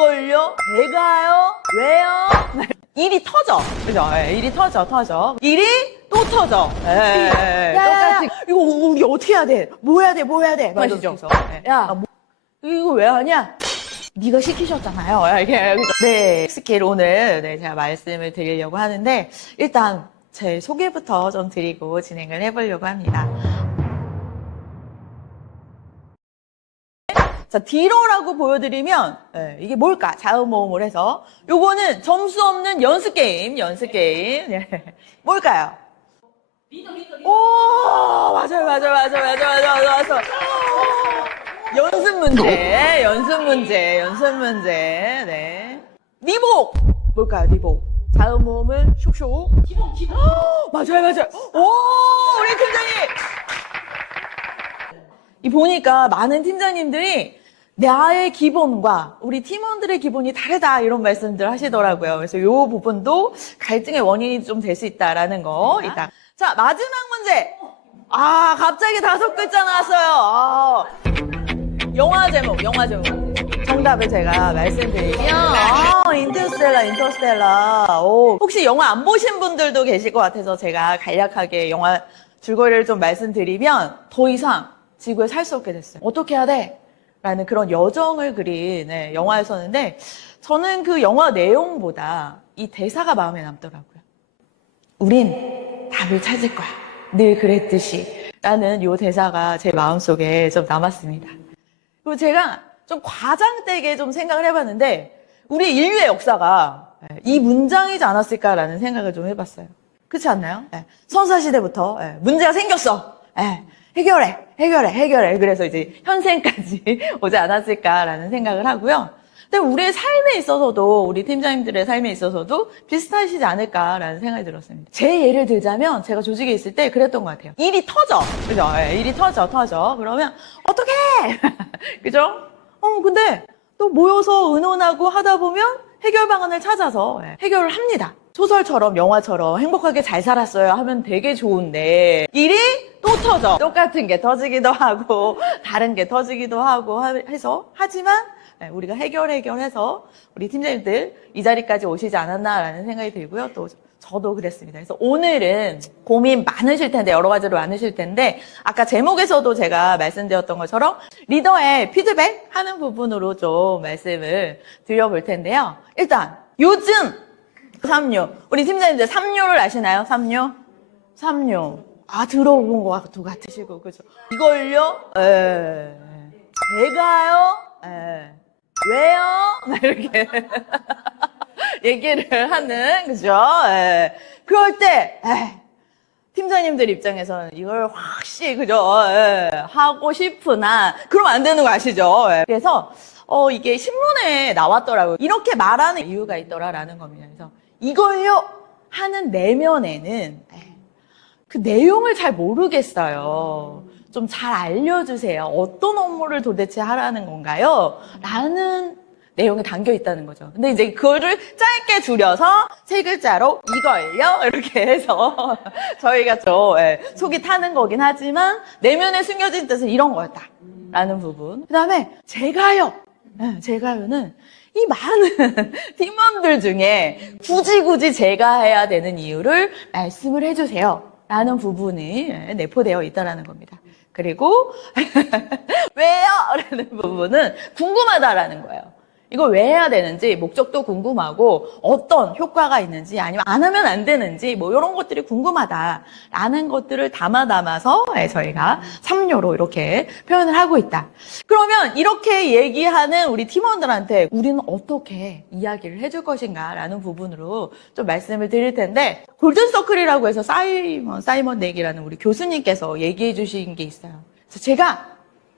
이걸요? 제가요? 왜요? 일이 터져. 그죠? 예, 일이 터져. 일이 또 터져. 야야야, 이거 우리 어떻게 해야 돼? 뭐 해야 돼? 맞죠? 야, 이거 왜 하냐? 네가 시키셨잖아요. 이렇게. 네, 스킬 오늘 제가 말씀을 드리려고 하는데 일단 제 소개부터 좀 드리고 진행을 해보려고 합니다. 자, 디로라고 보여드리면 이게 뭘까? 자음모음을 해서 요거는 점수 없는 연습 게임. 네. 뭘까요? 오, 맞아요. 연습 문제. 네. 니복 뭘까요? 니복 자음모음을 슉슉. 기본. 맞아요. 오, 우리 팀장님. 이 보니까 많은 팀장님들이 나의 기본과 우리 팀원들의 기본이 다르다 이런 말씀들 하시더라고요. 그래서 이 부분도 갈등의 원인이 좀 될 수 있다라는 거. 일단 자, 마지막 문제. 아, 갑자기 5글자 나왔어요. 영화 제목. 정답을 제가 말씀드리면 인터스텔라. 오, 혹시 영화 안 보신 분들도 계실 것 같아서 제가 간략하게 영화 줄거리를 좀 말씀드리면 더 이상 지구에 살 수 없게 됐어요. 어떻게 해야 돼? 라는 그런 여정을 그린 영화였었는데 저는 그 영화 내용보다 이 대사가 마음에 남더라고요. 우린 답을 찾을 거야. 늘 그랬듯이. 라는 이 대사가 제 마음속에 좀 남았습니다. 그리고 제가 좀 과장되게 좀 생각을 해봤는데 우리 인류의 역사가 이 문장이지 않았을까라는 생각을 좀 해봤어요. 그렇지 않나요? 선사시대부터 문제가 생겼어. 해결해. 그래서 이제 현생까지 오지 않았을까라는 생각을 하고요. 근데 우리의 삶에 있어서도, 우리 팀장님들의 삶에 있어서도 비슷하시지 않을까라는 생각이 들었습니다. 제 예를 들자면 제가 조직에 있을 때 그랬던 것 같아요. 일이 터져. 그죠? 일이 터져. 그러면 어떡해! 그죠? 근데 또 모여서 의논하고 하다 보면 해결 방안을 찾아서 해결을 합니다. 소설처럼 영화처럼 행복하게 잘 살았어요 하면 되게 좋은데 일이 또 터져. 똑같은 게 터지기도 하고 다른 게 터지기도 하고 해서 하지만 우리가 해결해서 우리 팀장님들 이 자리까지 오시지 않았나라는 생각이 들고요. 또 저도 그랬습니다. 그래서 오늘은 고민 많으실 텐데 여러 가지로 많으실 텐데 아까 제목에서도 제가 말씀드렸던 것처럼 리더의 피드백 하는 부분으로 좀 말씀을 드려볼 텐데요. 일단 요즘 3류. 우리 팀장님들 3류를 아시나요? 3류. 아, 들어본 것 같으시고, 그죠? 이걸요? 제가요? 왜요? 이렇게 얘기를 하는, 그죠? 그럴 때, 팀장님들 입장에서는 이걸 확실히, 그죠? 하고 싶으나, 그러면 안 되는 거 아시죠? 그래서, 이게 신문에 나왔더라고요. 이렇게 말하는 이유가 있더라라는 겁니다. 그래서 이걸요 하는 내면에는 그 내용을 잘 모르겠어요. 좀 잘 알려주세요. 어떤 업무를 도대체 하라는 건가요? 라는 내용이 담겨 있다는 거죠. 근데 이제 그거를 짧게 줄여서 3글자로 이걸요 이렇게 해서 저희가 좀 속이 타는 거긴 하지만 내면에 숨겨진 뜻은 이런 거였다라는 부분. 그 다음에 제가요는 이 많은 팀원들 중에 굳이 제가 해야 되는 이유를 말씀을 해주세요 라는 부분이 내포되어 있다는 겁니다. 그리고 왜요? 라는 부분은 궁금하다라는 거예요. 이걸 왜 해야 되는지 목적도 궁금하고 어떤 효과가 있는지 아니면 안 하면 안 되는지 뭐 이런 것들이 궁금하다라는 것들을 담아서 저희가 3류로 이렇게 표현을 하고 있다. 그러면 이렇게 얘기하는 우리 팀원들한테 우리는 어떻게 이야기를 해줄 것인가 라는 부분으로 좀 말씀을 드릴 텐데 골든서클이라고 해서 사이먼 넥이라는 우리 교수님께서 얘기해 주신 게 있어요. 그래서 제가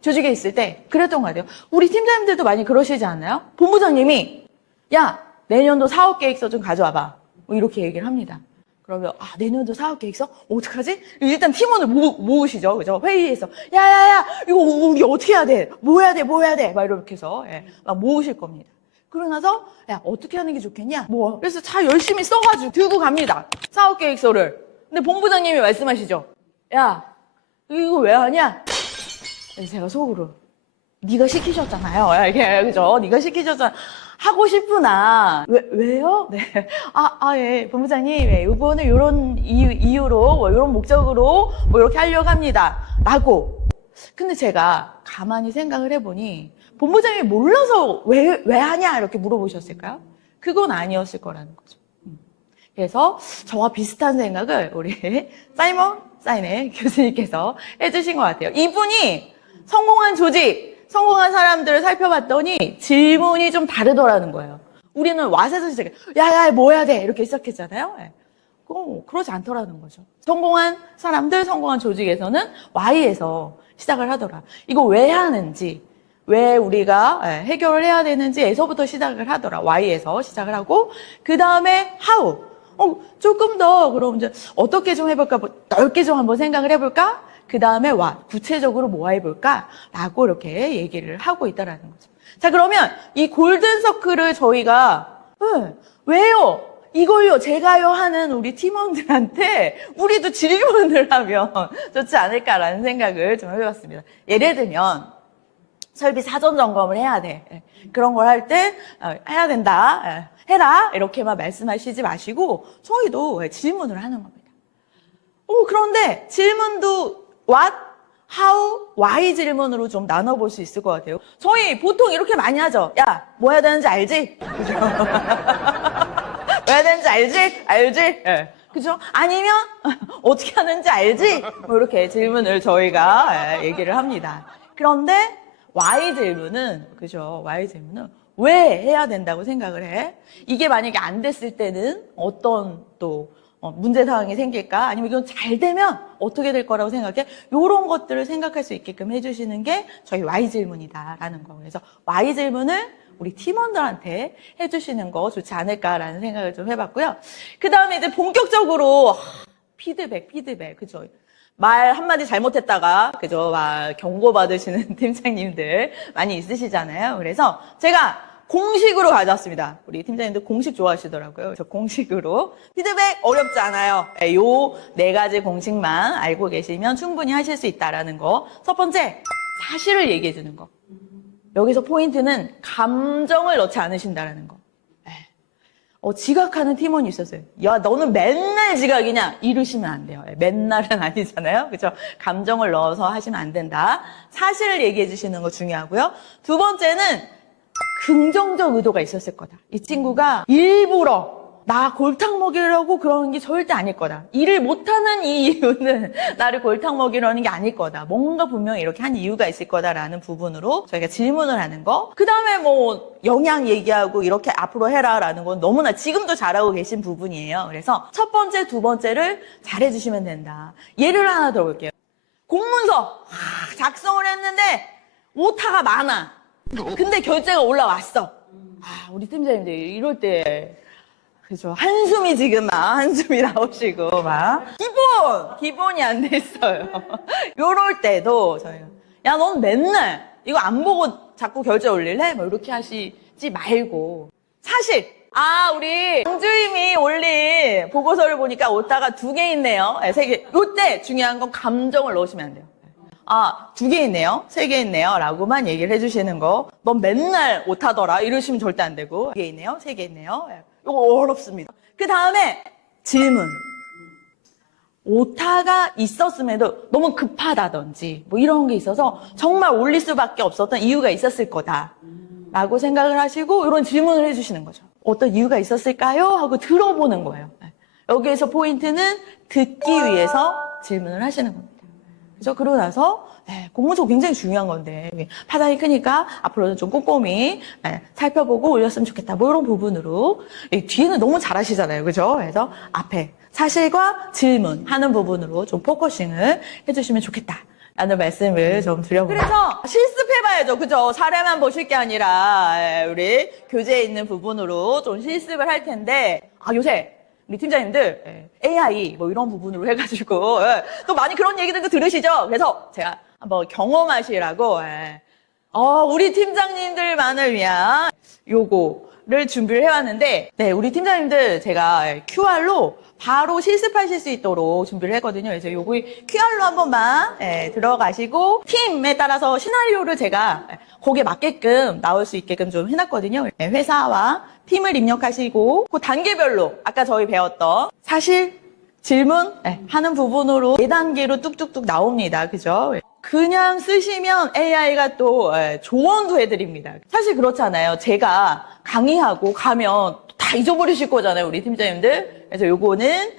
조직에 있을 때 그랬던 것 같아요. 우리 팀장님들도 많이 그러시지 않나요? 본부장님이 야 내년도 사업계획서 좀 가져와봐 뭐 이렇게 얘기를 합니다. 그러면 내년도 사업계획서? 어떡하지? 일단 팀원을 모으시죠. 그죠? 회의에서 야야야 이거 우리 어떻게 해야 돼? 뭐 해야 돼? 막 이렇게 해서 막 모으실 겁니다. 그러고 나서 야 어떻게 하는 게 좋겠냐? 그래서 잘 열심히 써가지고 들고 갑니다. 사업계획서를. 근데 본부장님이 말씀하시죠. 야 이거 왜 하냐? 그래서 제가 속으로 네가 시키셨잖아요. 이렇게, 그죠? 네가 시키셨잖아. 하고 싶으나, 왜요? 네. 예. 본부장님, 예, 이거는 이런 이유로, 뭐, 이런 목적으로, 뭐, 이렇게 하려고 합니다. 라고. 근데 제가 가만히 생각을 해보니, 본부장님이 몰라서 왜 하냐? 이렇게 물어보셨을까요? 그건 아니었을 거라는 거죠. 그래서 저와 비슷한 생각을 우리 사이먼 사이네 교수님께서 해주신 것 같아요. 이분이 성공한 조직, 성공한 사람들을 살펴봤더니 질문이 좀 다르더라는 거예요. 우리는 왓에서 시작해. 야, 뭐 해야 돼? 이렇게 시작했잖아요. 그러지 않더라는 거죠. 성공한 사람들, 성공한 조직에서는 Y에서 시작을 하더라. 이거 왜 하는지, 왜 우리가 해결을 해야 되는지에서부터 시작을 하더라. Y에서 시작을 하고, 그 다음에 How. 조금 더 그럼 이제 어떻게 좀 해볼까, 넓게 좀 한번 생각을 해볼까? 그 다음에 구체적으로 뭐 해볼까? 라고 이렇게 얘기를 하고 있다라는 거죠. 자, 그러면 이 골든서클을 저희가 왜요? 이걸요, 제가요 하는 우리 팀원들한테 우리도 질문을 하면 좋지 않을까라는 생각을 좀 해봤습니다. 예를 들면 설비 사전 점검을 해야 돼. 그런 걸 할 때 해야 된다. 해라. 이렇게만 말씀하시지 마시고 저희도 질문을 하는 겁니다. 그런데 질문도 what, how, why 질문으로 좀 나눠볼 수 있을 것 같아요. 저희 보통 이렇게 많이 하죠. 야, 뭐 해야 되는지 알지? 그죠? 뭐 해야 되는지 알지? 알지? 예. 그죠? 아니면 어떻게 하는지 알지? 뭐 이렇게 질문을 저희가 얘기를 합니다. 그런데 why 질문은, 그죠? why 질문은 왜 해야 된다고 생각을 해? 이게 만약에 안 됐을 때는 어떤 또 문제사항이 생길까? 아니면 이건 잘 되면 어떻게 될 거라고 생각해? 이런 것들을 생각할 수 있게끔 해주시는 게 저희 Y 질문이다라는 거. 그래서 Y 질문을 우리 팀원들한테 해주시는 거 좋지 않을까라는 생각을 좀 해봤고요. 그 다음에 이제 본격적으로 피드백, 그죠? 말 한마디 잘못했다가, 그죠? 막 경고받으시는 팀장님들 많이 있으시잖아요. 그래서 제가 공식으로 가져왔습니다. 우리 팀장님들 공식 좋아하시더라고요. 그래서 공식으로 피드백 어렵지 않아요. 요 4가지 공식만 알고 계시면 충분히 하실 수 있다라는 거. 첫 번째, 사실을 얘기해 주는 거. 여기서 포인트는 감정을 넣지 않으신다라는 거. 지각하는 팀원이 있었어요. 야, 너는 맨날 지각이냐? 이러시면 안 돼요. 맨날은 아니잖아요. 그죠? 감정을 넣어서 하시면 안 된다. 사실을 얘기해 주시는 거 중요하고요. 두 번째는 긍정적 의도가 있었을 거다. 이 친구가 일부러 나 골탕 먹이려고 그러는 게 절대 아닐 거다. 일을 못하는 이 이유는 나를 골탕 먹이려는 게 아닐 거다. 뭔가 분명히 이렇게 한 이유가 있을 거다라는 부분으로 저희가 질문을 하는 거. 그 다음에 뭐 영양 얘기하고 이렇게 앞으로 해라라는 건 너무나 지금도 잘하고 계신 부분이에요. 그래서 첫 번째, 두 번째를 잘해주시면 된다. 예를 하나 들어볼게요. 공문서 작성을 했는데 오타가 많아. 근데 결제가 올라왔어. 우리 팀장님들 이럴 때 그죠. 한숨이 나오시고, 기본이 안 돼 있어요. 요럴 때도 저희가, 야, 넌 맨날 이거 안 보고 자꾸 결제 올릴래? 뭐 이렇게 하시지 말고. 사실, 우리 강주임이 올린 보고서를 보니까 오타가 2개 있네요. 3개. 요때 중요한 건 감정을 넣으시면 안 돼요. 2개 있네요. 3개 있네요. 라고만 얘기를 해주시는 거. 넌 맨날 오타더라. 이러시면 절대 안 되고. 2개 있네요. 3개 있네요. 이거 어렵습니다. 그 다음에 질문. 오타가 있었음에도 너무 급하다든지 뭐 이런 게 있어서 정말 올릴 수밖에 없었던 이유가 있었을 거다. 라고 생각을 하시고 이런 질문을 해주시는 거죠. 어떤 이유가 있었을까요? 하고 들어보는 거예요. 여기에서 포인트는 듣기 위해서 질문을 하시는 겁니다. 그죠? 그러고 나서 공문서 굉장히 중요한 건데 파장이 크니까 앞으로는 좀 꼼꼼히 살펴보고 올렸으면 좋겠다. 뭐 이런 부분으로 뒤에는 너무 잘하시잖아요. 그죠? 그래서 앞에 사실과 질문하는 부분으로 좀 포커싱을 해주시면 좋겠다. 라는 말씀을 좀 드려봅니다. 그래서 실습해봐야죠. 그죠? 사례만 보실 게 아니라 우리 교재에 있는 부분으로 좀 실습을 할 텐데 요새 우리 팀장님들 AI 뭐 이런 부분으로 해가지고 또 많이 그런 얘기들도 들으시죠? 그래서 제가 한번 경험하시라고 우리 팀장님들만을 위한 요거를 준비를 해왔는데 우리 팀장님들 제가 QR로 바로 실습하실 수 있도록 준비를 했거든요. 그래서 요거 QR로 한 번만 들어가시고 팀에 따라서 시나리오를 제가 거기에 맞게끔 나올 수 있게끔 좀 해놨거든요. 네, 회사와 팀을 입력하시고 그 단계별로 아까 저희 배웠던 사실 질문 하는 부분으로 4단계로 뚝뚝뚝 나옵니다. 그죠? 그냥 쓰시면 AI가 또 조언도 해드립니다. 사실 그렇잖아요. 제가 강의하고 가면 다 잊어버리실 거잖아요. 우리 팀장님들. 그래서 요거는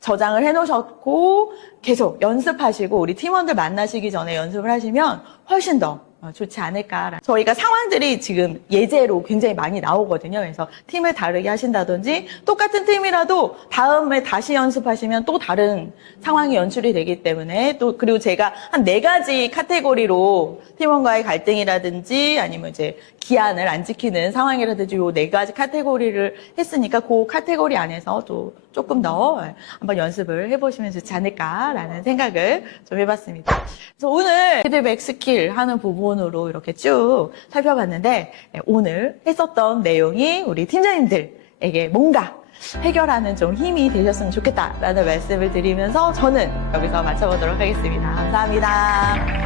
저장을 해놓으셨고 계속 연습하시고 우리 팀원들 만나시기 전에 연습을 하시면 훨씬 더 좋지 않을까. 저희가 상황들이 지금 예제로 굉장히 많이 나오거든요. 그래서 팀을 다르게 하신다든지 똑같은 팀이라도 다음에 다시 연습하시면 또 다른 상황이 연출이 되기 때문에 또 그리고 제가 한 4가지 카테고리로 팀원과의 갈등이라든지 아니면 이제 기한을 안 지키는 상황이라든지 요 4가지 카테고리를 했으니까 그 카테고리 안에서 또 조금 더 한번 연습을 해보시면 좋지 않을까라는 생각을 좀 해봤습니다. 그래서 오늘 피드백 스킬 하는 부분으로 이렇게 쭉 살펴봤는데 오늘 했었던 내용이 우리 팀장님들에게 뭔가 해결하는 좀 힘이 되셨으면 좋겠다라는 말씀을 드리면서 저는 여기서 마쳐보도록 하겠습니다. 감사합니다.